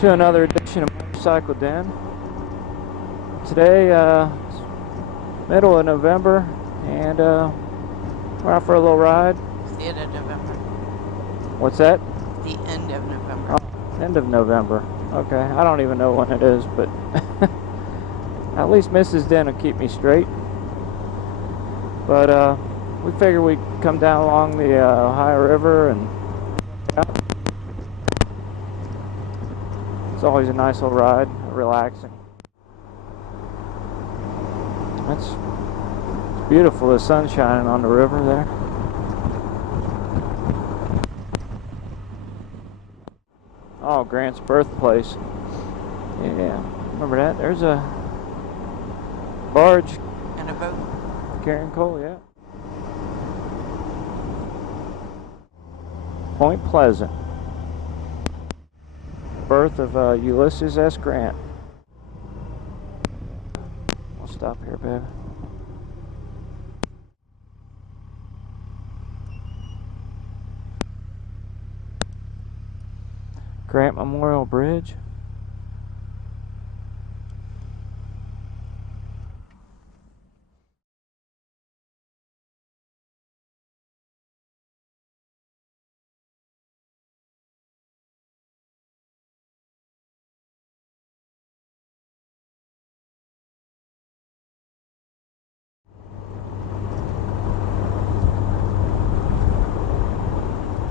to another edition of MotorcycleDen. Today, middle of November, and we're out for a little ride. It's the end of November. What's that? The end of November. Oh, end of November. Okay, I don't even know when it is, but at least Mrs. Den will keep me straight. But we figured we'd come down along the Ohio River and it's always a nice little ride, relaxing. It's beautiful, the sun shining on the river there. Oh, Grant's birthplace. Yeah, remember that? There's a barge. And a boat. Carrying coal, yeah. Point Pleasant. Birth of Ulysses S. Grant. We'll stop here, baby. Grant Memorial Bridge.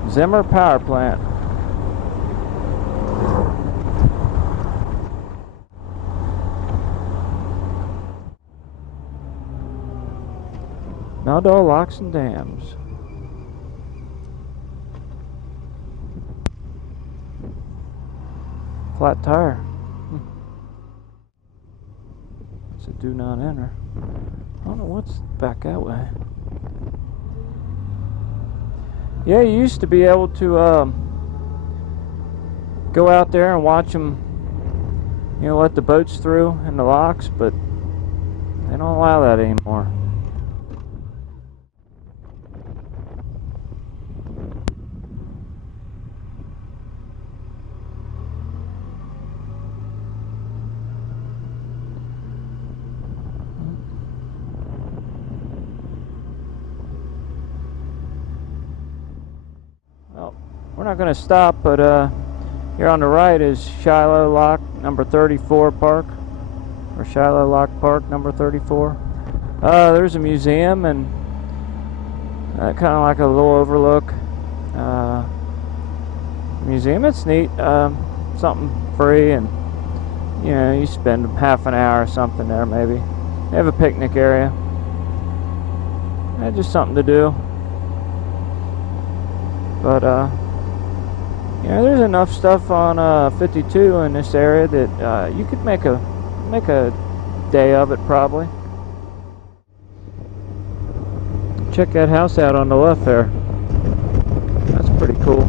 Zimmer Power Plant. Meldal Locks and Dams. Flat tire. It's a do not enter. I don't know what's back that way. Yeah, you used to be able to go out there and watch them, you know, let the boats through in the locks, but they don't allow that anymore. We're not going to stop, but here on the right is Shiloh Lock number 34 Park, or Shiloh Lock Park number 34. There's a museum and kind of like a little overlook. Museum, it's neat. Something free, and you know, you spend half an hour or something there maybe. They have a picnic area. Just something to do. But you know, there's enough stuff on 52 in this area that you could make a day of it probably. Check that house out on the left there. That's pretty cool.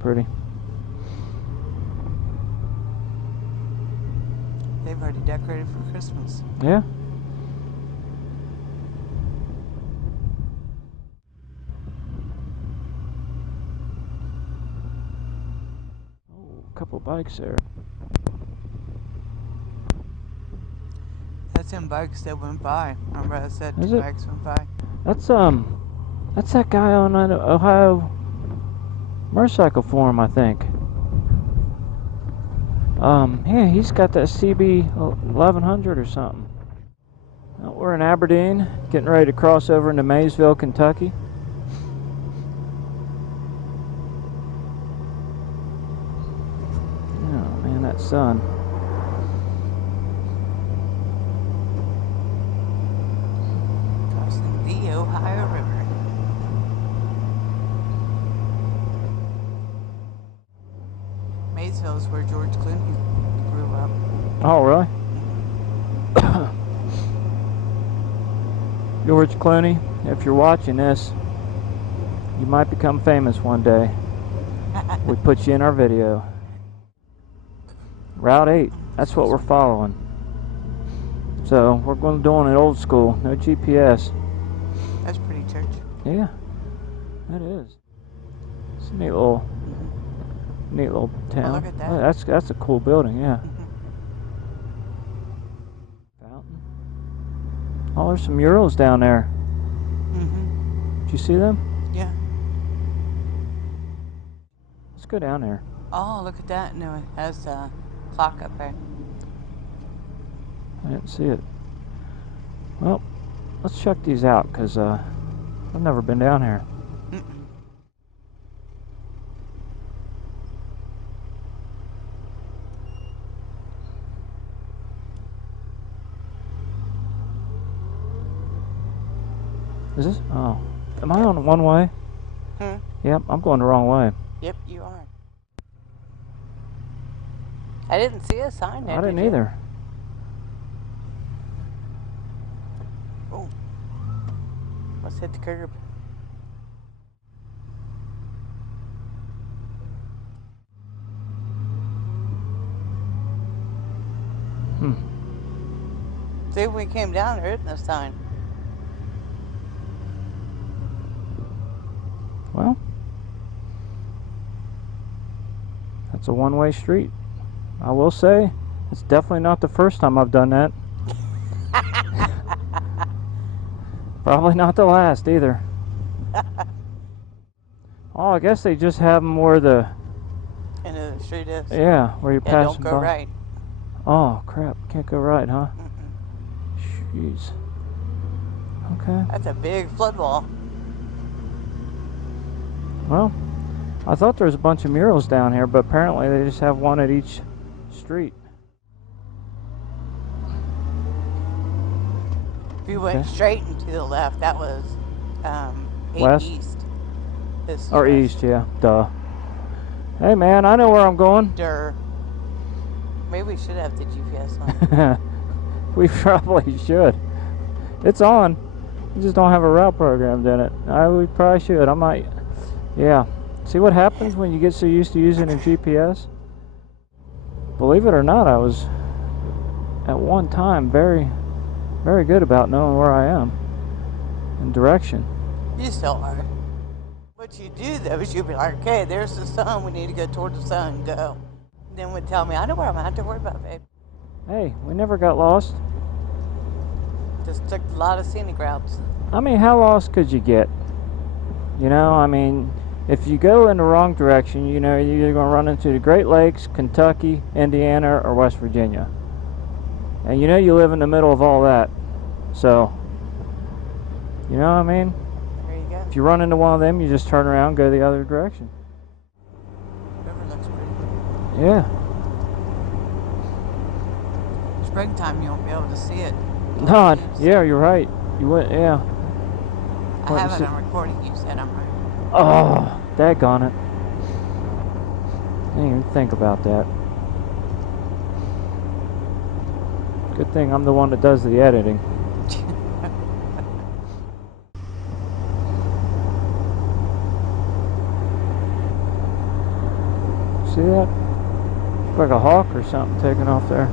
Pretty. They've already decorated for Christmas. Yeah. Oh, a couple bikes there. That's them bikes that went by. Remember I said two bikes went by? That's that guy on that Ohio Motorcycle Forum, I think. Yeah, he's got that CB 1100 or something. Well, we're in Aberdeen, getting ready to cross over into Maysville, Kentucky. Oh man, that sun. Crossing the Ohio River. Maysville is where George Clooney grew up. Oh, really? George Clooney, if you're watching this, you might become famous one day. We put you in our video. Route 8, that's what we're following. So we're going to do it old school, no GPS. That's pretty church. Yeah, that is. It's a neat little town. Oh, look at that. Oh, that's a cool building, yeah. Fountain. Oh, there's some murals down there. Did you see them? Yeah. Let's go down there. Oh, look at that. No, it has a clock up there. I didn't see it. Well, let's check these out, because I've never been down here. Is this? Oh. Am I on one way? Yep, I'm going the wrong way. Yep, you are. I didn't see a sign there. I didn't either. Oh. Let's hit the curb. See, if we came down, there isn't no sign. Well, that's a one-way street. I will say, it's definitely not the first time I've done that. Probably not the last either. Oh, I guess they just have them where the End of the street is. yeah, where you're Yeah, passing don't go by. right. Oh crap! Can't go right, huh? Jeez. Okay. That's a big flood wall. Well, I thought there was a bunch of murals down here, but apparently they just have one at each street. If you went straight and to the left, that was 8 West? East. This is Or west. east, yeah. Duh. Hey man, I know where I'm going. Durr. Maybe we should have the GPS on. We probably should. It's on. We just don't have a route programmed in it. We probably should. I might. Yeah. See what happens when you get so used to using a GPS? Believe it or not, I was at one time very good about knowing where I am and direction. You still are. What you do though is you'd be like, okay, there's the sun, we need to go toward the sun, go. Then would tell me, I know where I'm at, don't worry about it, babe. Hey, we never got lost. Just took a lot of scenic routes. I mean, how lost could you get? You know, I mean, if you go in the wrong direction, you know, you're either going to run into the Great Lakes, Kentucky, Indiana, or West Virginia. And you know you live in the middle of all that. So, you know what I mean? There you go. If you run into one of them, you just turn around and go the other direction. River looks pretty. Yeah. Springtime, you won't be able to see it. No, yeah, you're right. You would, yeah. I have it on recording, you said I'm right. Oh, daggone it. I didn't even think about that. Good thing I'm the one that does the editing. See that? Looks like a hawk or something taking off there.